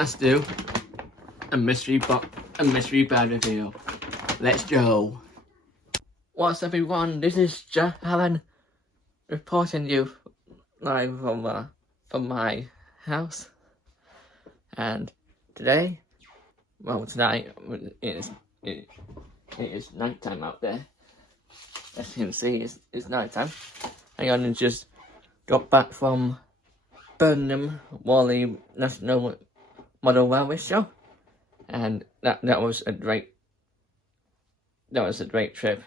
let's do a mystery bag reveal. Let's go. What's up, everyone? This is Jeff Allen reporting you live from my house. And today, well, tonight it is nighttime out there. As you can see, it's nighttime. I'm gonna just got back from Birmingham Warley National Model Railway Show, and that was a great trip.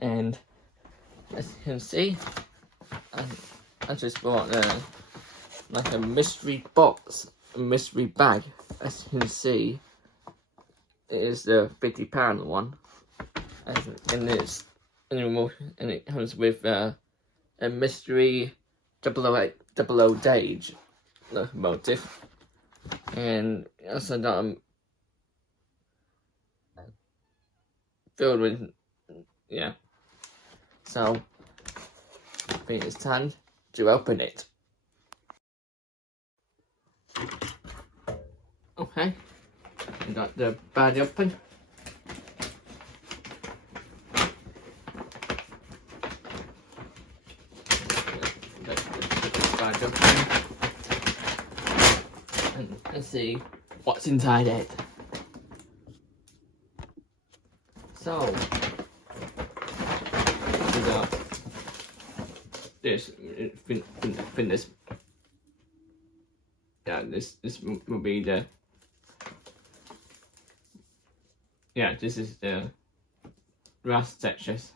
And as you can see, I just bought like a mystery box, a mystery bag. As you can see, it is the £50 one, and it comes with a mystery 008 gauge locomotive, and also got filled with, yeah. So I think it's time to open it. Okay, we got the bag open. And let's see what's inside it. So we got this. This. Yeah, this will be the. Yeah, this is the rust textures.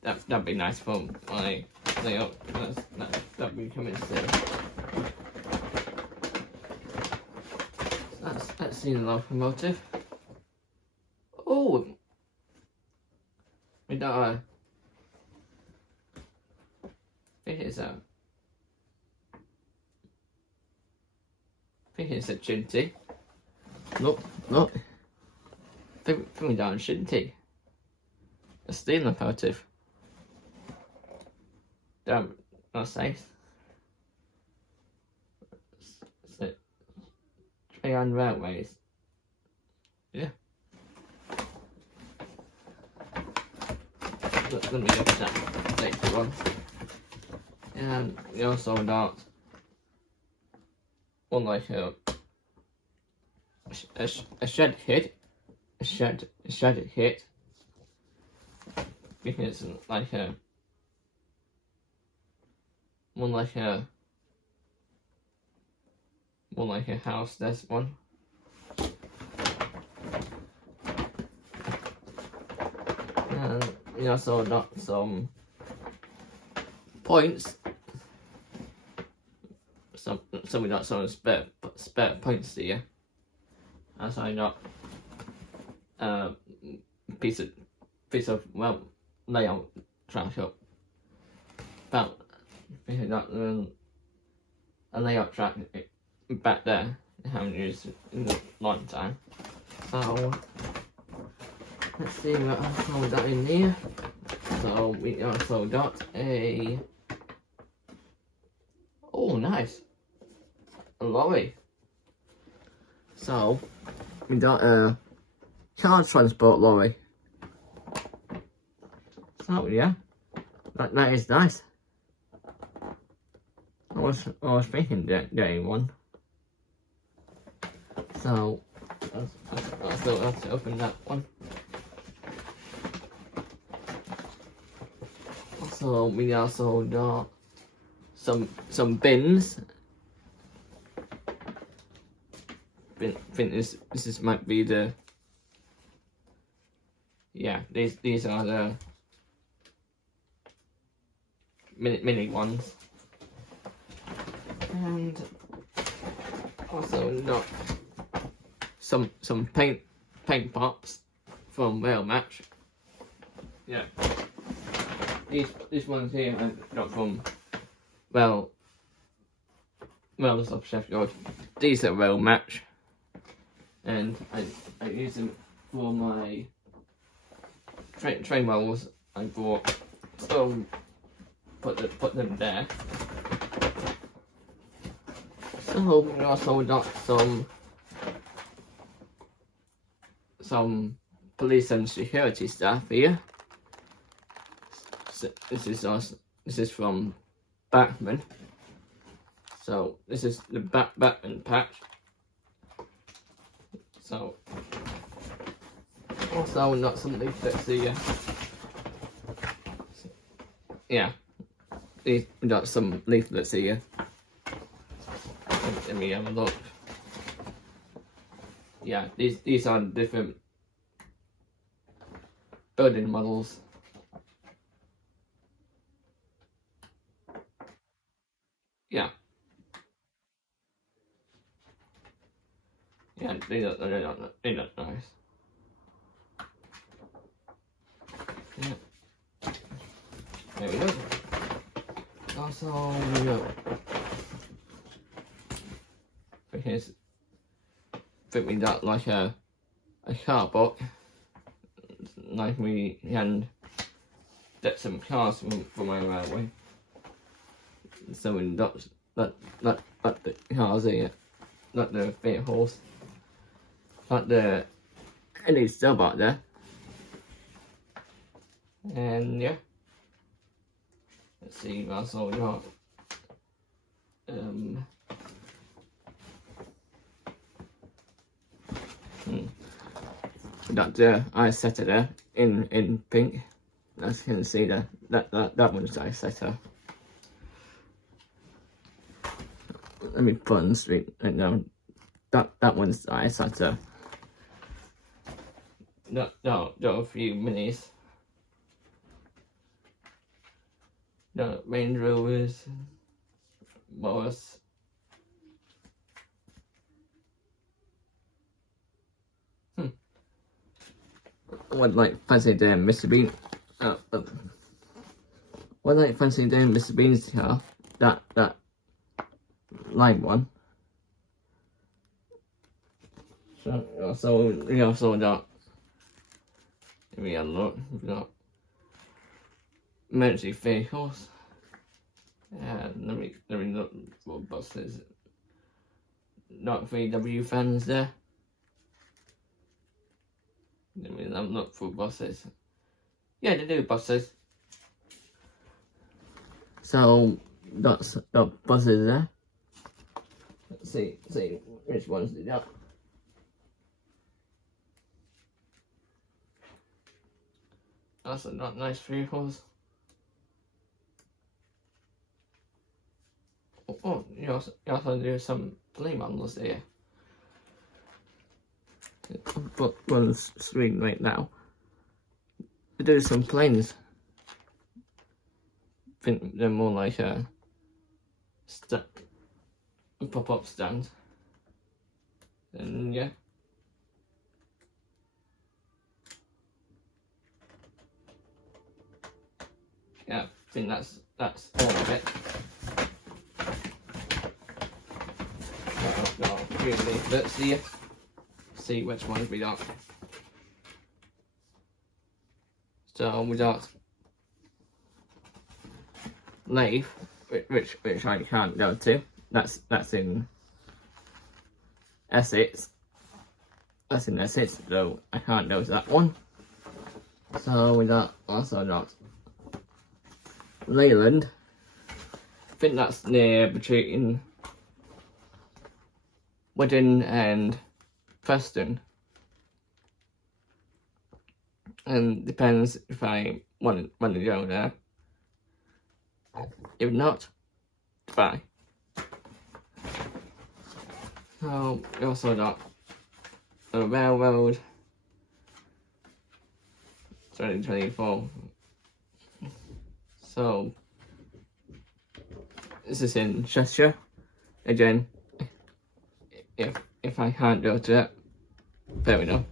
That'd be nice for my layout. That'd be coming soon. Let's see the locomotive. Oh, we got a. I think it's a Chinty. Look. I think we got a Chinty. A steam locomotive. Damn, that's nice. Train on railways. Yeah. Let me get that later on. And we also got one like a shed kit. A shed kit. Because like a one like a house, that's one. And we also got some points. So we got some spare points here. And so I got a piece of well layout track up. About I got a layout track back there. I haven't used it in a long time. So let's see what else we got in here. So we also got a nice lorry. So we got a car transport lorry. So yeah, that is nice. I was thinking getting one. So let's open that one. So we also got some bins. I think this might be the, yeah, these are the mini ones. And also got some paint pops from Rail Match. Yeah. These ones here I got from Rails of Sheffield. These are Rail Match, and I use them for my train rails. I bought, so put them there. So Oh, we also got some police and security staff here. So this is from Batman. So this is the Batman patch. So also not some leaflets here. Yeah, we got some leaflets here. Let me have a look. Yeah, these are different building models. Yeah. Yeah, they look nice. Yeah. There we go. Also, we got because I think we got like a car book, like we can get some cars from our railway. So we got not the cars here, not the vehicles, not the any stuff out there. And yeah, let's see what else we got. That ice setter there in pink. As you can see there, that one's the ice setter. Let me put on the street right now. That one's the ice setter. No, a few minis. No, Range Rovers, Morris. What like fancy doing Mr. Bean? What like fancy doing Mr. Bean's car? That light one. So we also got. Let me have a look. We've got emergency vehicles. And let me look what buses. Not VW fans there. Let me look for buses. Yeah, they do buses. So that's got buses there. Let's see which ones they got. That's not nice vehicles. Oh, you also do some plane models there. But on the screen right now, we do some planes. I think they're more like a pop-up stand. And yeah. Yeah, I think that's all of it. Really, let's see which ones we got. So we got Leith, which I can't go to. That's in Essex. That's in Essex, so I can't go to that one. So we also got Leyland. I think that's near between Wigan and Preston. And depends if I want to go there. If not, bye. So we also got a railroad 2024. So this is in Cheshire. Again, if I can't go to it, fair enough.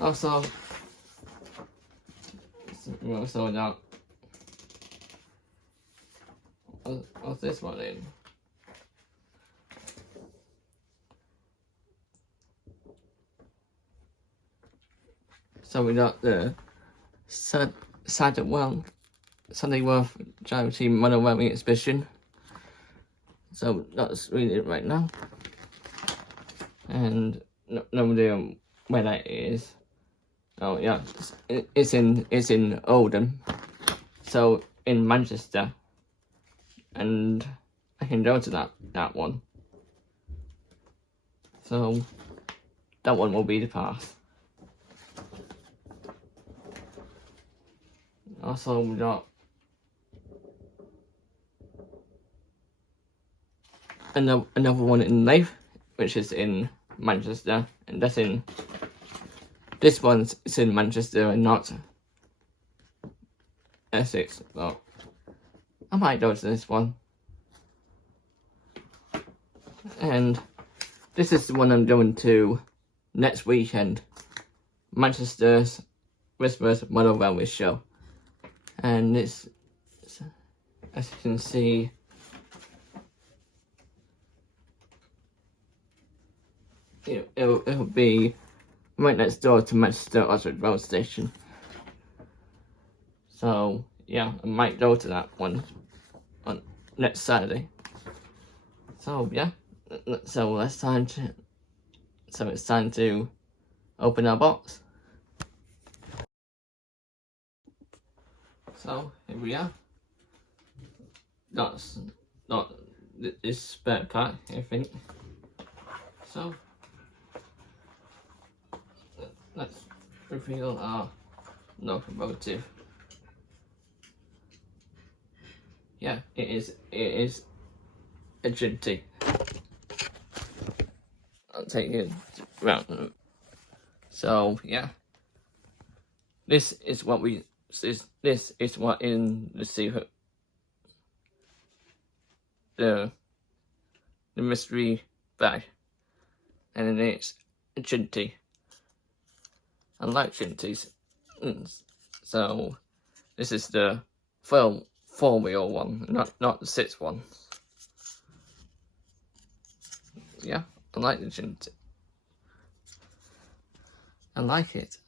Also, we also got what's this one in? So we got the Sadworth Charity Monorail exhibition. So that's reading it right now. And no idea where that is. Oh yeah, it's in Oldham, so in Manchester, and I can go to that one. So that one will be the pass. Also we got another one in Leith, which is in Manchester, and that's in. This one's in Manchester and not Essex, but I might go to this one. And this is the one I'm going to next weekend. Manchester's Christmas Model Railway Show. And it's, as you can see, it'll be right next door to Manchester Oxford Road Station. So yeah, I might go to that one on next Saturday. So yeah, so it's time to open our box. So here we are. That's not this spare part, I think. So let's reveal our locomotive. Yeah, it is a GT. I'll take it round. So yeah, this is what in the secret, the mystery bag, and it's a GT. I like GTs, so this is the four-wheel one, not the sixth one. Yeah, I like the GT. I like it.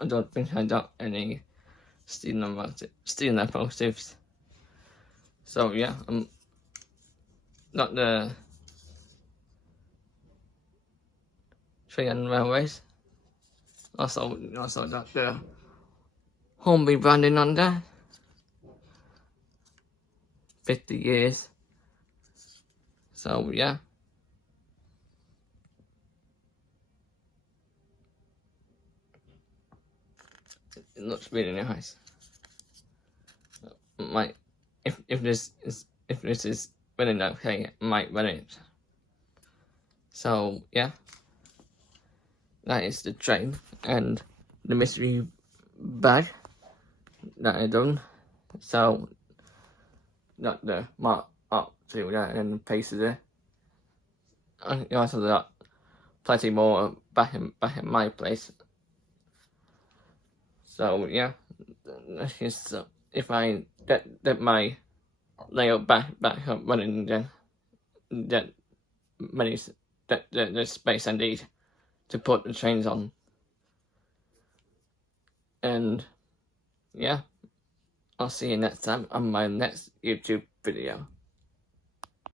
I don't think I got any stealing motives. So yeah, I'm not the train and railways. Also got the Hornby branding on there. 50 years. So yeah. It looks really nice. Might if this is running okay, I might run it. So yeah. That is the train and the mystery bag that I done. So got the mark up to that and pasted it. I also got plenty more back in my place. So yeah, just if I get my layout back up running, then the space I need to put the trains on. And yeah, I'll see you next time on my next YouTube video.